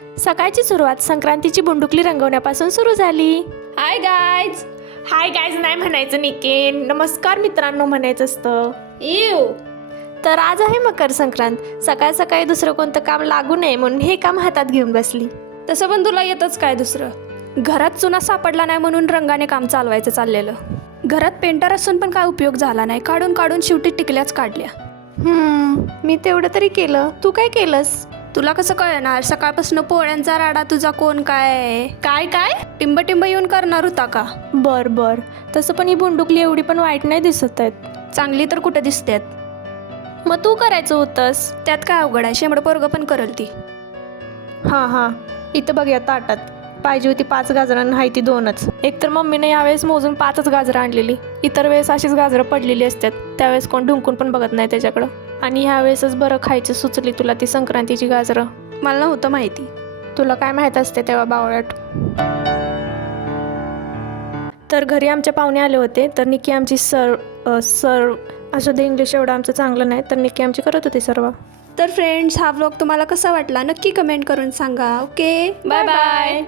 सकाळची सुरुवात संक्रांतीची बुंडुकली रंगवण्यापासून सुरू झाली. Hi guys. हाय गायज नाही म्हणायचं निके, नमस्कार मित्रांनो म्हणायचं असतं. इव तर आज आहे मकर संक्रांत. सकाळ सकाळी दुसरं कोणतं काम लागू नये म्हणून हे काम हातात घेऊन बसली. तसं पण तुला येतच काय दुसरं. घरात चुना सापडला नाही म्हणून रंगाने काम चालवायचं चाललेलं. घरात पेंटर असून पण काय उपयोग झाला नाही. काढून काढून शेवटी टिकल्याच काढल्या. मी तेवढं तरी केलं. तू काय केलंस? तुला कसं कळणार? सकाळपासून पोळ्यांचा राडा तुझा कोण काय काय काय टिंब टिंब येऊन करणार होता का? बर बर, तसं पण ही बुंडुकली एवढी पण वाईट नाही दिसत आहेत. चांगली तर कुठे दिसतेत. मग तू करायचं होतंस. त्यात काय अवघड आहे? शेंबड पोरग पण करल ती. हां इथं बघ या ताटात पाहिजे होती 5 गाजरं, नाही ती 2च. एकतर मम्मीने यावेळेस मोजून 5च गाजरं आणलेली. इतर वेळेस अशीच गाजरं पडलेली असतात, त्यावेळेस कोण ढुंकून पण बघत नाही त्याच्याकडं. आणि ह्या वेळेसच बरं खायची सुचली तुला ती संक्रांतीची गाजरं. मला नव्हतं माहिती. तुला काय माहीत असते तेव्हा बावळट. तर घरी आमच्या पाहुणे आले होते, तर निकी आमची सर्व असं दे, इंग्लिश एवढं आमचं चांगलं नाही, तर निकी आमची करत होती सर्व. तर फ्रेंड्स, हा व्लॉग तुम्हाला कसा वाटला नक्की कमेंट करून सांगा. Okay, bye bye.